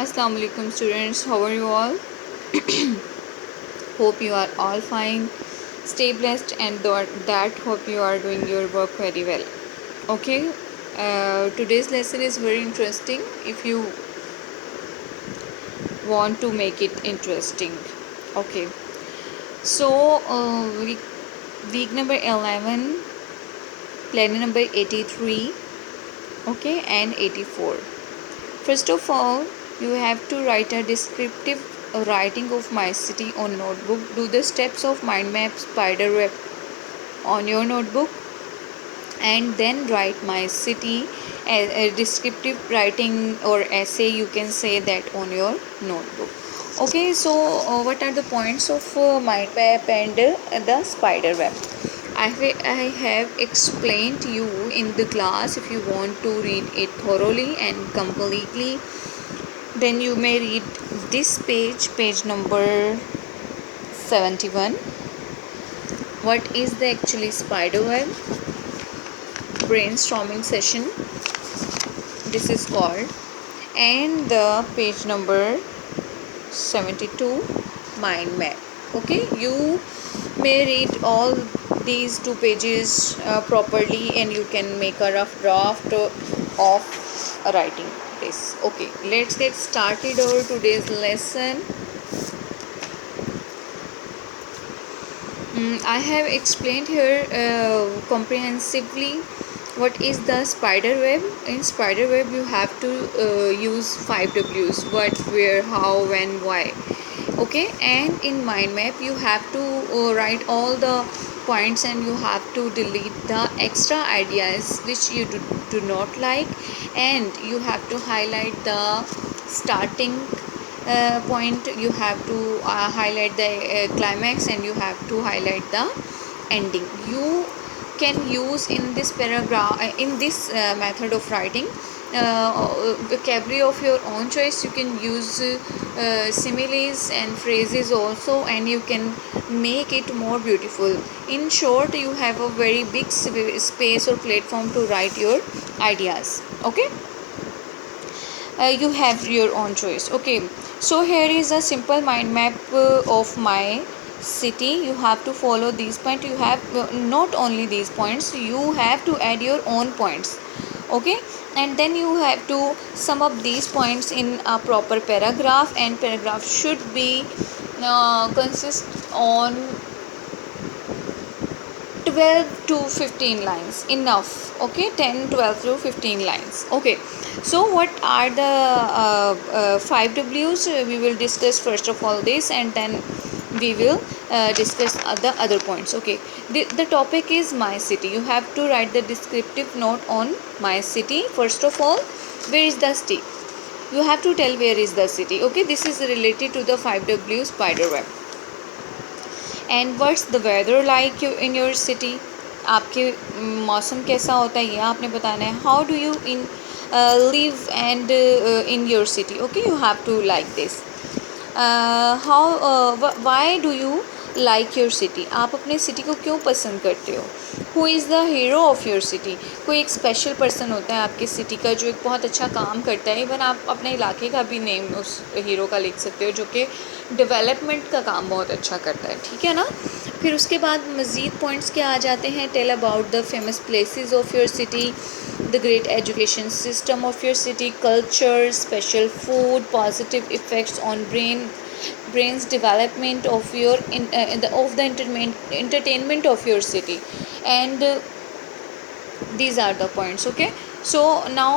Assalamu alaikum students, how are you all? Hope you are all fine. Stay blessed and that hope you are doing your work very well. Okay, today's lesson is very interesting if you want to make it interesting. Okay, so week number 11, planning number 83, okay, and 84. First of all, you have to write a descriptive writing of my city on notebook. Do the steps of mind map spider web on your notebook and then write my city. A descriptive writing or essay, you can say that on your notebook. Okay, so what are the points of mind map and the spider web? I have explained to you in the class. If you want to read it thoroughly and completely, then you may read this page number 71. What is the actually spider web? Brainstorming session, this is called. And the page number 72, mind map. Okay, you may read all these two pages properly, and you can make a rough draft of writing this. Okay, let's get started our today's lesson. I have explained here comprehensively what is the spider web. In spider web you have to use 5 W's: what, where, how, when, why. Okay, and in mind map you have to write all the points, and you have to delete the extra ideas which you do not like, and you have to highlight the starting point. You have to highlight the climax, and you have to highlight the ending. You can use in this paragraph in this method of writing vocabulary of your own choice. You can use similes and phrases also, and you can make it more beautiful. In short, you have a very big space or platform to write your ideas. Okay, you have your own choice. Okay, so here is a simple mind map of my city. You have to follow these points. You have not only these points, you have to add your own points. Okay, and then you have to sum up these points in a proper paragraph, and paragraph should be consist on 12 to 15 lines, enough. Okay, 10, 12 to 15 lines. Okay, so what are the 5 W's? We will discuss first of all this, and then we will discuss the other points. Okay, the topic is my city. You have to write the descriptive note on my city. First of all, where is the city? You have to tell where is the city. Okay, this is related to the 5 W spider web. And what's the weather like in your city? आपके मौसम कैसा होता है, ये आपने बताना है. How do you in live and in your city? Okay, you have to like this. How why do you like your city? आप अपने सिटी को क्यों पसंद करते हो? Who is the hero of your city? कोई एक स्पेशल पर्सन होता है आपके सिटी का जो एक बहुत अच्छा काम करता है. इवन आप अपने इलाके का भी नेम उस हीरो का लिख सकते हो, जो कि डेवलपमेंट का काम बहुत अच्छा करता है. ठीक है ना. फिर उसके बाद मज़ीद पॉइंट्स क्या आ जाते हैं? Tell about the famous places of your city, the great education system of your city, culture, special food, positive effects on brain's development of your of the entertainment of your city, and these are the points. Okay, so now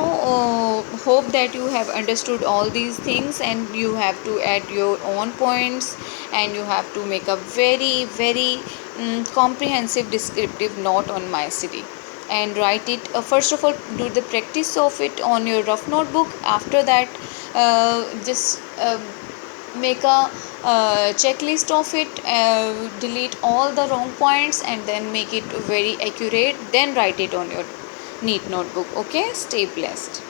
hope that you have understood all these things, and you have to add your own points, and you have to make a very comprehensive descriptive note on my city and write it. First of all, do the practice of it on your rough notebook. After that, just make a checklist of it, delete all the wrong points, and then make it very accurate, then write it on your neat notebook. Okay, stay blessed.